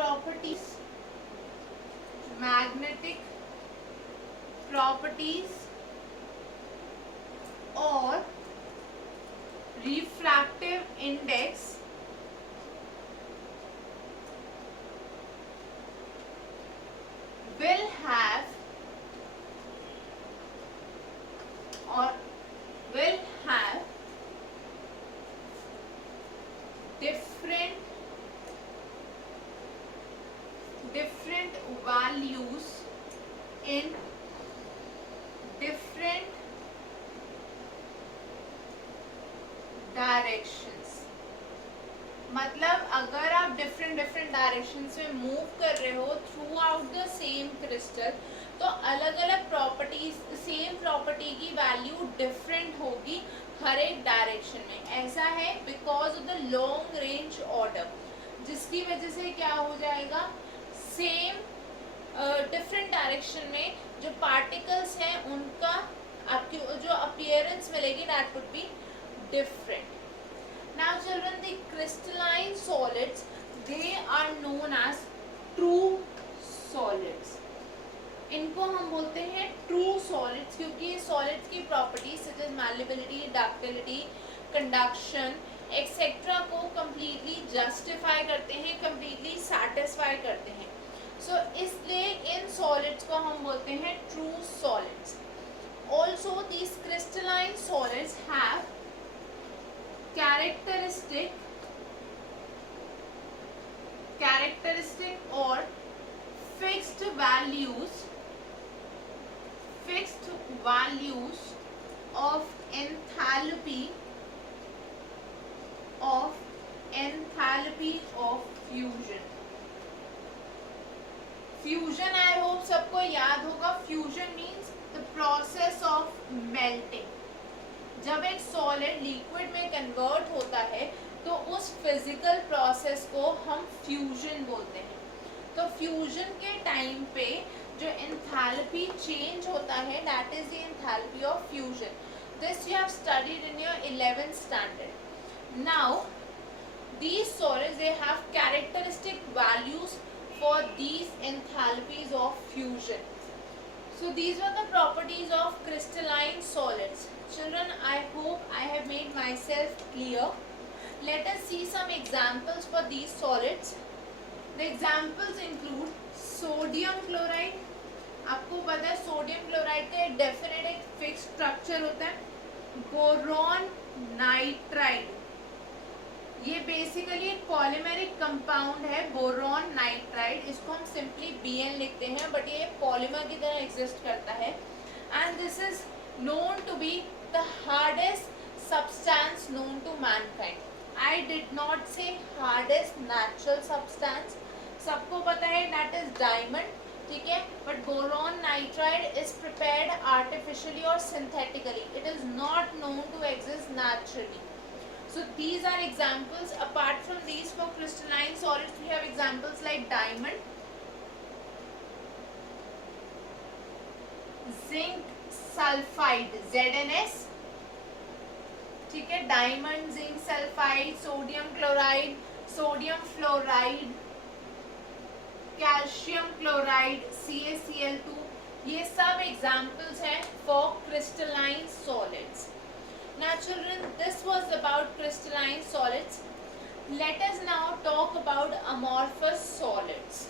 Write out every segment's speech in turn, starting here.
properties, magnetic properties or refractive index will have different values in different directions. मतलब अगर आप different directions में move कर रहे हो through out the same crystal, तो अलग अलग प्रॉपर्टीज, सेम प्रॉपर्टी की वैल्यू डिफरेंट होगी हर एक डायरेक्शन में. ऐसा है because of the long range order, जिसकी वजह से क्या हो जाएगा, सेम डिफरेंट डायरेक्शन में जो पार्टिकल्स हैं उनका आपकी जो अपीयरेंस मिलेगी that would be different. Now children, the crystalline solids, they are known as true solids. इनको हम बोलते हैं true solids क्योंकि solids की properties such as malleability, ductility, conduction etc को completely justify करते हैं, completely satisfy करते हैं. So इसलिए इन solids को हम बोलते हैं true solids. Also these crystalline solids have characteristic or fixed values of enthalpy of fusion. Fusion I hope सबको याद होगा. Fusion means the process of melting. जब एक सॉलिड लिक्विड में कन्वर्ट होता है तो उस फिजिकल प्रोसेस को हम फ्यूजन बोलते हैं. तो फ्यूजन के टाइम पे जो एंथैल्पी चेंज होता है that is the enthalpy of fusion. This you have studied in your 11th standard. Now these solids they have characteristic values for these enthalpies of fusion. So these are the properties of crystalline solids. Children, I hope I have made myself clear. Let us see some examples for these solids. The examples include sodium chloride. आपको पता है sodium chloride का एक definite एक fix structure होता है. Boron nitride, ये basically एक पॉलीमेरिक कंपाउंड है बोरॉन नाइट्राइड. इसको हम सिंपली Bn लिखते हैं बट ये पॉलीमर की तरह एग्जिस्ट करता है. And this is known to be the hardest substance known to mankind. I did not say hardest natural substance. सबको पता है दैट इज डायमंड, ठीक है. But boron nitride is prepared artificially और synthetically. It is not known to exist naturally. So these are examples. Apart from these, for crystalline solids we have examples like diamond, zinc sulfide ZnS, ठीक है. Diamond, zinc sulphide, sodium chloride, sodium fluoride, calcium chloride CaCl2, ये सब examples हैं for crystalline solids. Now children, this was about crystalline solids. Let us now talk about amorphous solids.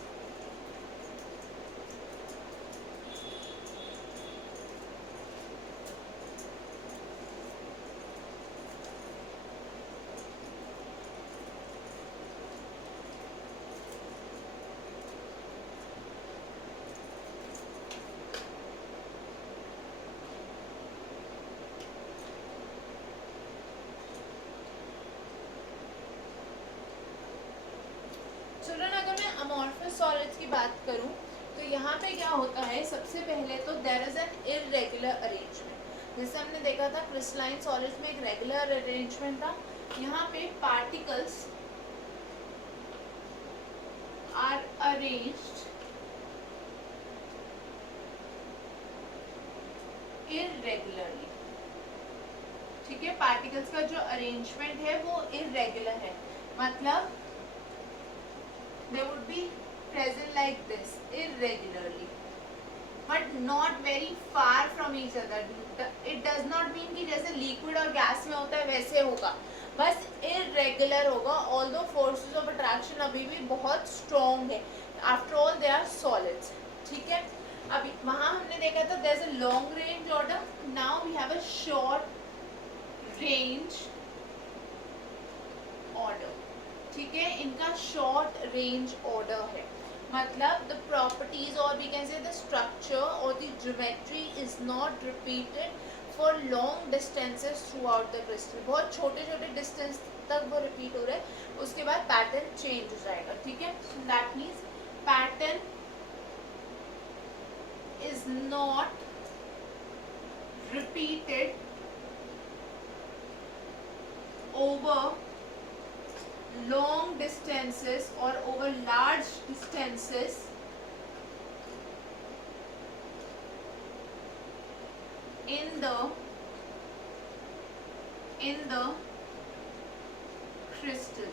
Children, अगर मैं amorphous solids की बात करूं तो यहाँ पे क्या होता है, सबसे पहले तो there is an irregular arrangement. जैसे हमने देखा था क्रिस्टलाइन सॉलिड्स में एक रेगुलर अरेंजमेंट था. यहाँ पे पार्टिकल्स आर अरेंज्ड इररेगुलरली, ठीक है. पार्टिकल्स का जो अरेंजमेंट है वो इररेगुलर है. मतलब there would be present like this irregularly but not very far from each other. It does not mean कि जैसे liquid और gas में होता है वैसे होगा, बस irregular होगा. Although forces of attraction अभी भी बहुत strong है. After all they are solids. ठीक है. अभी वहाँ हमने देखा था there is a long range order. Now we have a short range order. ठीक है. इनका short range order है. मतलब the properties or we can say the structure or the geometry is not repeated for long distances throughout the crystal. बहुत छोटे छोटे distance तक वो repeat हो रहा है, उसके बाद pattern change हो जाएगा. ठीक है. So that means pattern is not repeated over long distances or over large distances in the crystal.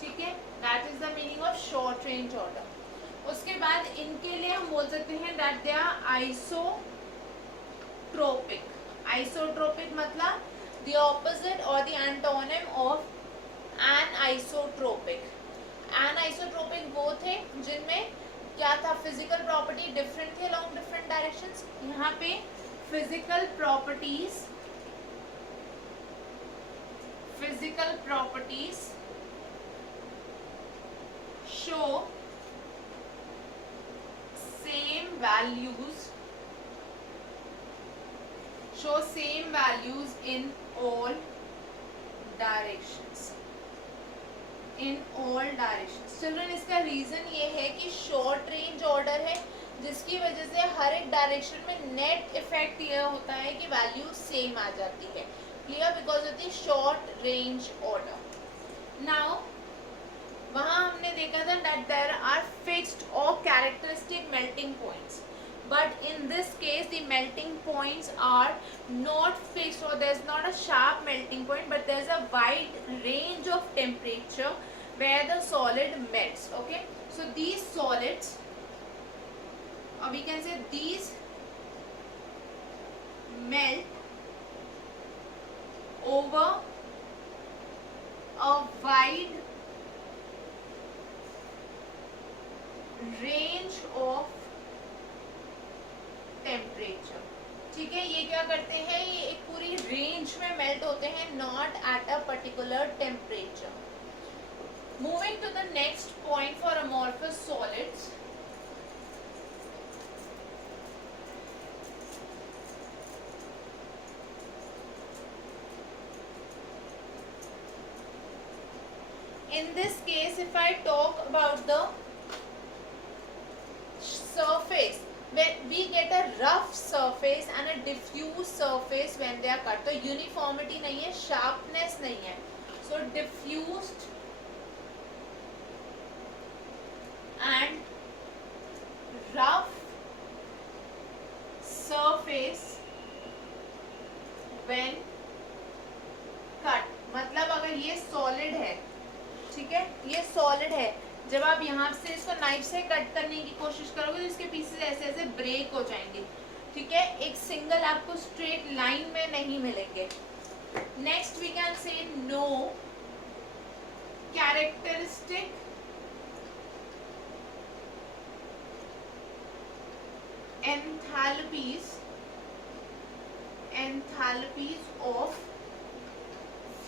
ठीक है. That is the meaning of short range order. उसके बाद इनके लिए हम बोल सकते हैं that they are isotropic. Isotropic मतलब the opposite or the antonym of anisotropic. Anisotropic वो थे जिनमें क्या था, फिजिकल प्रॉपर्टी डिफरेंट थे along different directions. यहाँ पे physical properties show same values in all directions. Children इसका रीजन ये है कि शॉर्ट रेंज ऑर्डर है, जिसकी वजह से हर एक डायरेक्शन में नेट इफेक्ट ये होता है कि वैल्यू सेम आ जाती है. Clear? Because of the short range order. Now वहाँ हमने देखा था that there are fixed or characteristic melting points, but in this case the melting points are not fixed, or there is not a sharp melting point, but there is a wide range of temperature where the solid melts. Okay, so these solids, or we can say these melt over a wide range of temperature. ठीक है. ये क्या करते हैं, ये एक पूरी range में मेल्ट होते हैं, not at a particular temperature. Moving to the next point for amorphous solids. In this case, if I talk about the surface, when we get a rough surface and a diffuse surface when they are cut, तो uniformity नहीं है, sharpness नहीं है. So diffused and rough surface when cut. मतलब अगर ये solid है, ठीक है, ये solid है, जब आप यहाँ से इसको नाइफ से कट करने की कोशिश करोगे तो इसके पीसेस ऐसे ऐसे ब्रेक हो जाएंगे. ठीक है. एक सिंगल आपको स्ट्रेट लाइन में नहीं मिलेंगे. Next we can say no characteristic enthalpies of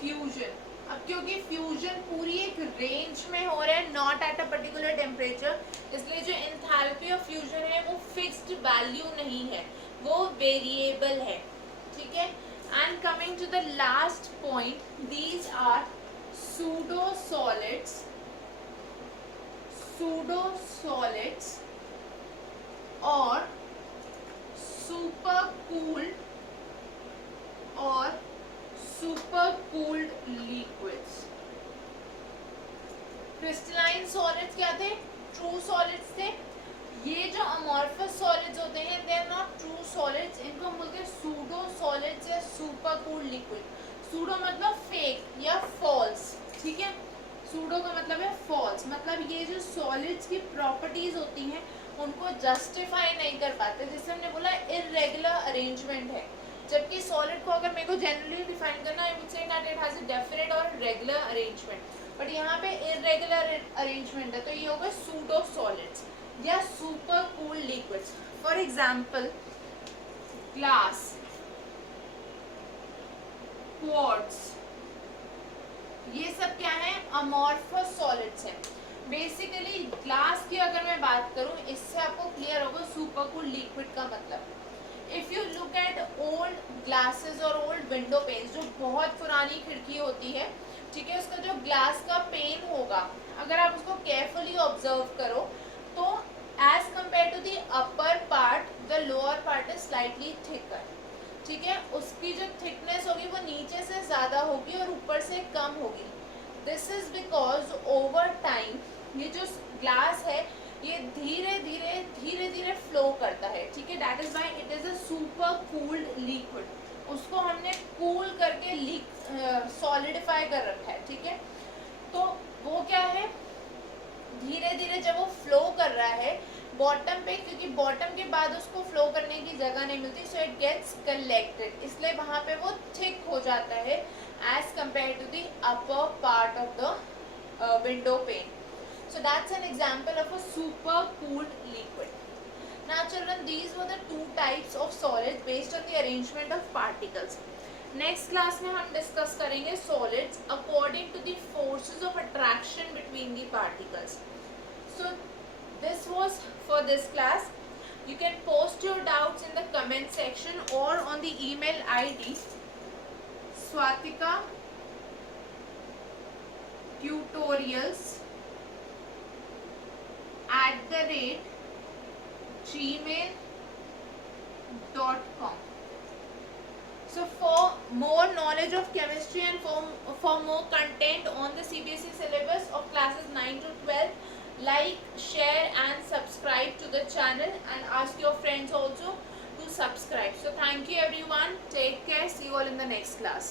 fusion. अब क्योंकि फ्यूजन पूरी एक रेंज में हो रहा है, not at a particular temperature, इसलिए जो एंथैल्पी ऑफ फ्यूजन है वो फिक्स्ड वैल्यू नहीं है, वो वेरिएबल है. ठीक है. And coming to the last point, these are pseudo solids और super cooled liquids. Crystalline solids क्या थे? ट्रू सॉलिड्स थे. ये जो अमॉर्फस सॉलिड्स होते हैं they are not true solids, इनको हम बोलते हैं सूडो सॉलिड्स या सुपर कूल्ड लिक्विड. सूडो मतलब फेक या फॉल्स. ठीक है. सूडो का मतलब है फॉल्स, मतलब ये जो सॉलिड्स की प्रॉपर्टीज होती हैं उनको जस्टिफाई नहीं कर पाते, जिससे हमने बोला इरेगुलर अरेंजमेंट है। जबकि सॉलिड को अगर मेरे को जनरली डिफाइन करना है, I would say that it has a definite और रेगुलर अरेंजमेंट, बट यहाँ पे इरेगुलर अरेंजमेंट है, तो ये होगा सूडो सॉलिड्स या super cool liquids. For example glass, quartz, ये सब क्या है, अमॉर्फस सॉलिड्स हैं। बेसिकली ग्लास की अगर मैं बात करूं, इससे आपको क्लियर होगा सुपर कूल लिक्विड का मतलब। If you look at old glasses और ओल्ड विंडो पेन्स, जो बहुत पुरानी खिड़की होती है, ठीक है, उसका जो ग्लास का पेन होगा, अगर आप उसको केयरफुली ऑब्जर्व करो तो as compare to the upper part the lower part is slightly thicker, ठीक है, उसकी जो थिकनेस होगी वो नीचे से ज़्यादा होगी और ऊपर से कम होगी। This is because over time ये जो ग्लास है ये धीरे धीरे फ्लो करता है, ठीक है, that is why it is a super cooled liquid. उसको हमने कूल करके सॉलिडिफाई कर रखा है, ठीक है। तो वो क्या है, धीरे धीरे जब वो फ्लो कर रहा है बॉटम पे, क्योंकि बॉटम के बाद उसको फ्लो करने की जगह नहीं मिलती, सो इट गेट्स कलेक्टेड, इसलिए वहाँ पे वो थिक हो जाता है as compare to the upper part of the window pane. So that's an example of a super cooled liquid. Now children, these were the two types of solids based on the arrangement of particles. Next class में हम discuss करेंगे solids according to the forces of attraction between the particles. So this was for this class. You can post your doubts in the comment section or on the email ID Swatika tutorials @gmail.com. So for more knowledge of chemistry and for more content on the CBSE syllabus of classes 9 to 12, like, share and subscribe to the channel and ask your friends also to subscribe. So thank you everyone. Take care. See you all in the next class.